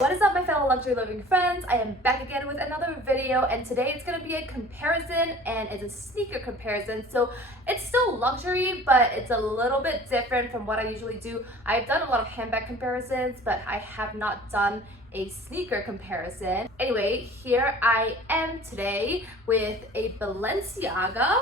What is up, my fellow luxury living friends? I am back again with another video, and today it's going to be a comparison, and it's a sneaker comparison. So it's still luxury, but it's a little bit different from what I usually do. I've done a lot of handbag comparisons, but I have not done a sneaker comparison. Anyway, here I am today with a Balenciaga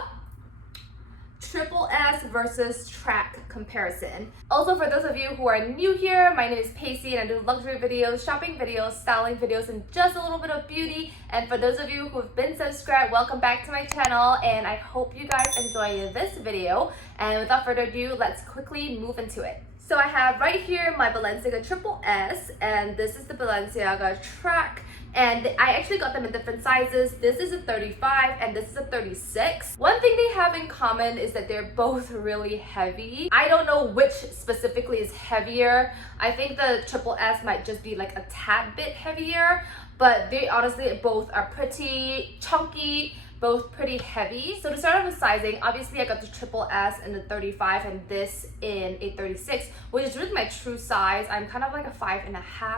Triple S versus track comparison. Also, for those of you who are new here, my name is Pacey and I do luxury videos, shopping videos, styling videos, and just a little bit of beauty. And for those of you who have been subscribed, welcome back to my channel, and I hope you guys enjoy this video. And without further ado, let's quickly move into it. So I have right here my Balenciaga Triple S, and this is the Balenciaga Track. And I actually got them in different sizes. This is a 35 and this is a 36. One thing they have in common is that they're both really heavy. I don't know which specifically is heavier. I think the Triple S might just be like a tad bit heavier, but they honestly both are pretty chunky, both pretty heavy. So to start off with sizing, obviously I got the Triple S in the 35 and this in a 36, which is really my true size. I'm kind of like a 5.5,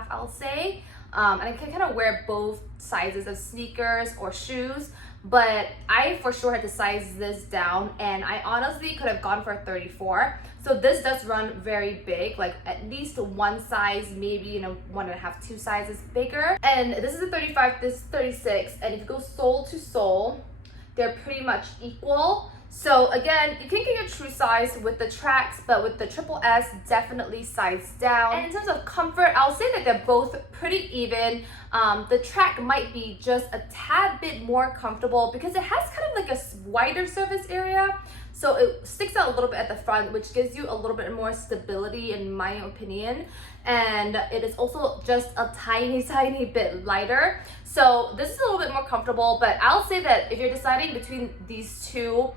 I'll say. And I can kind of wear both sizes of sneakers or shoes, but I for sure had to size this down, and I honestly could have gone for a 34. So this does run very big, like at least one size, maybe 1.5, 2 sizes bigger. And this is a 35, this is 36, and if you go sole to sole, they're pretty much equal. So again, you can get your true size with the tracks, but with the Triple S, definitely size down. And in terms of comfort, I'll say that they're both pretty even. The track might be just a tad bit more comfortable because it has kind of like a wider surface area. So it sticks out a little bit at the front, which gives you a little bit more stability in my opinion. And it is also just a tiny, tiny bit lighter. So this is a little bit more comfortable, but I'll say that if you're deciding between these two,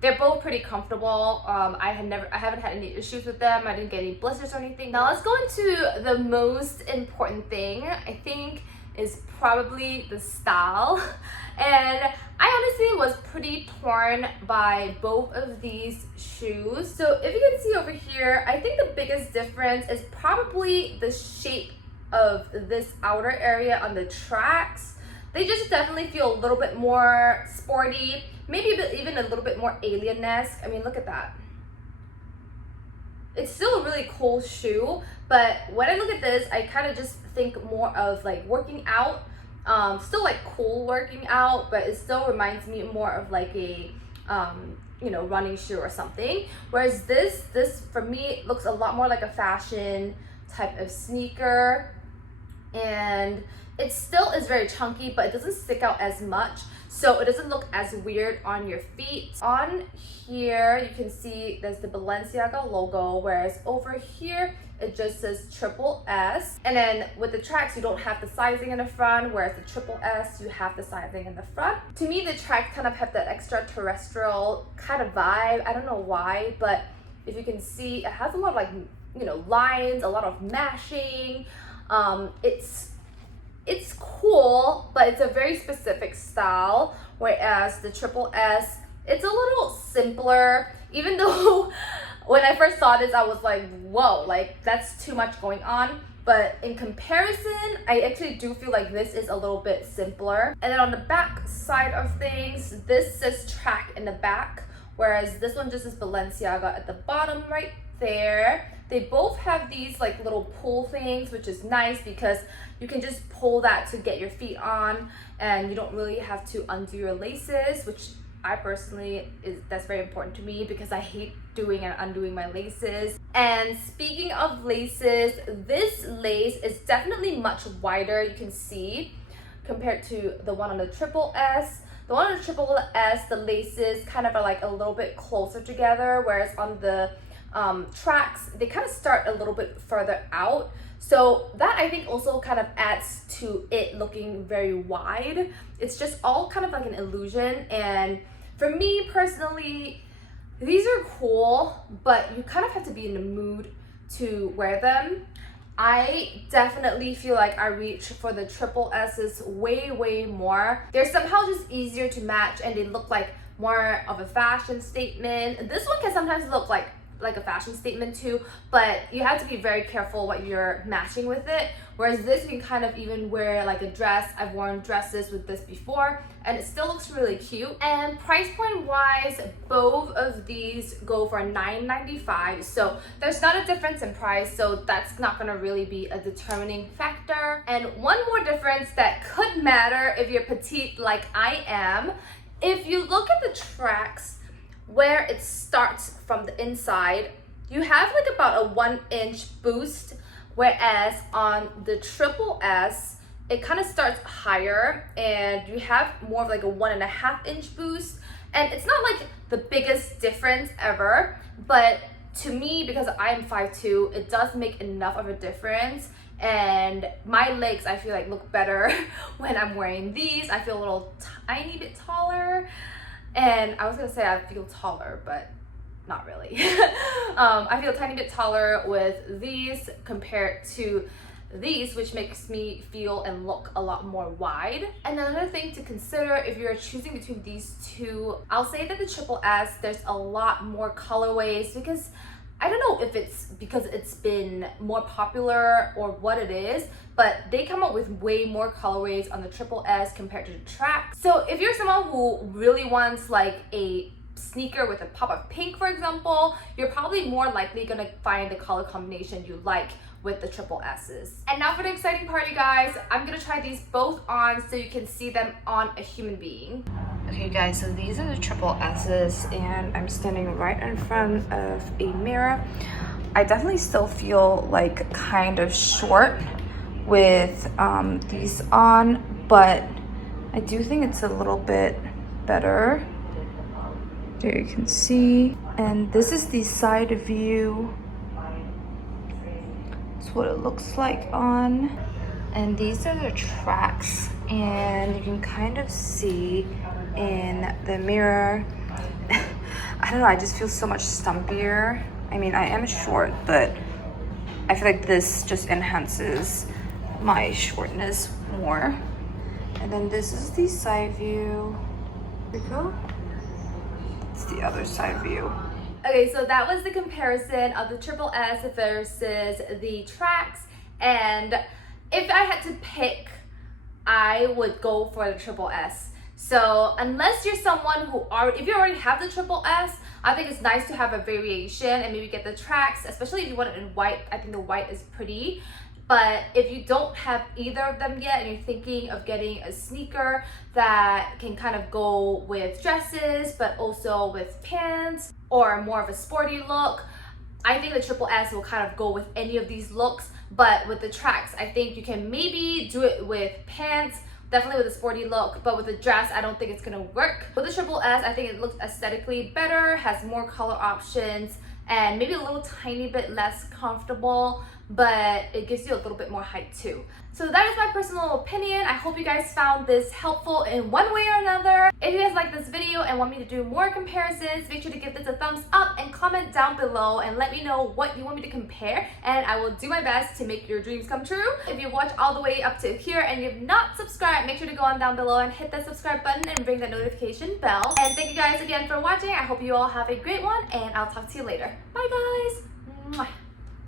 they're both pretty comfortable. I haven't had any issues with them. I didn't get any blisters or anything. Now let's go into the most important thing, I think, is probably the style. And I honestly was pretty torn by both of these shoes. So if you can see over here, I think the biggest difference is probably the shape of this outer area on the tracks. They just definitely feel a little bit more sporty, maybe even a little bit more alien-esque. I mean, look at that. It's still a really cool shoe, but when I look at this, I kind of just think more of like working out. Still like cool working out, but it still reminds me more of like a running shoe or something. Whereas this for me looks a lot more like a fashion type of sneaker, and it still is very chunky, but it doesn't stick out as much, so it doesn't look as weird on your feet. On here, you can see there's the Balenciaga logo, whereas over here, it just says Triple S. And then with the tracks, you don't have the sizing in the front, whereas the Triple S, you have the sizing in the front. To me, the tracks kind of have that extraterrestrial kind of vibe. I don't know why, but if you can see, it has a lot of like, lines, a lot of mashing. It's cool, but it's a very specific style, whereas the Triple S, it's a little simpler. Even though when I first saw this, I was like, whoa, like that's too much going on. But in comparison, I actually do feel like this is a little bit simpler. And then on the back side of things, this says track in the back, whereas this one just says Balenciaga at the bottom right there. They both have these like little pull things, which is nice because you can just pull that to get your feet on, and you don't really have to undo your laces, which I personally, that's very important to me because I hate doing and undoing my laces. And speaking of laces, this lace is definitely much wider, you can see, compared to the one on the Triple S. The one on the Triple S, the laces kind of are like a little bit closer together, whereas on the tracks, they kind of start a little bit further out. So that I think also kind of adds to it looking very wide. It's just all kind of like an illusion. And for me personally, these are cool, but you kind of have to be in the mood to wear them. I definitely feel like I reach for the Triple S's way more. They're somehow just easier to match, and they look like more of a fashion statement. This one can sometimes look like like a fashion statement too, but you have to be very careful what you're matching with it. Whereas this, you can kind of even wear like a dress. I've worn dresses with this before and it still looks really cute. And price point wise, both of these go for $9.95, so there's not a difference in price, so that's not going to really be a determining factor. And one more difference that could matter if you're petite like I am, if you look at the tracks where it starts from the inside, you have like about a 1-inch boost, whereas on the triple S it kind of starts higher and you have more of like a 1.5-inch boost. And it's not like the biggest difference ever, but to me, because I'm 5'2", it does make enough of a difference. And my legs, I feel like, look better when I'm wearing these. I feel a little tiny bit taller. And I was gonna say I feel taller, but not really. I feel a tiny bit taller with these compared to these, which makes me feel and look a lot more wide. And another thing to consider if you're choosing between these two, I'll say that the triple S, there's a lot more colorways, because I don't know if it's because it's been more popular or what it is, but they come up with way more colorways on the triple S compared to the track. So if you're someone who really wants like a sneaker with a pop of pink, for example, you're probably more likely gonna find the color combination you like with the triple S's. And now for the exciting part, you guys, I'm gonna try these both on so you can see them on a human being. Okay guys, so these are the triple S's and I'm standing right in front of a mirror. I definitely still feel like kind of short with these on, but I do think it's a little bit better. There you can see. And this is the side view. That's what it looks like on. And these are the tracks, and you can kind of see in the mirror. I don't know, I just feel so much stumpier. I mean, I am short, but I feel like this just enhances my shortness more. And then this is the side view. There we go. It's the other side view. Okay, so that was the comparison of the triple S versus the tracks. And if I had to pick, I would go for the triple S. So unless you're someone who if you already have the triple S, I think it's nice to have a variation and maybe get the tracks, especially if you want it in white. I think the white is pretty. But if you don't have either of them yet and you're thinking of getting a sneaker that can kind of go with dresses but also with pants or more of a sporty look, I think the triple S will kind of go with any of these looks. But with the tracks, I think you can maybe do it with pants, definitely with a sporty look, but with a dress, I don't think it's gonna work. With the triple S, I think it looks aesthetically better, has more color options, and maybe a little tiny bit less comfortable, but it gives you a little bit more height too. So that is my personal opinion. I hope you guys found this helpful in one way or another. If you guys like this video and want me to do more comparisons, make sure to give this a thumbs up and comment down below and let me know what you want me to compare, and I will do my best to make your dreams come true. If you watch all the way up to here and you've not subscribed, make sure to go on down below and hit that subscribe button and ring that notification bell. And thank you guys again for watching. I hope you all have a great one, and I'll talk to you later. Bye guys! Mwah.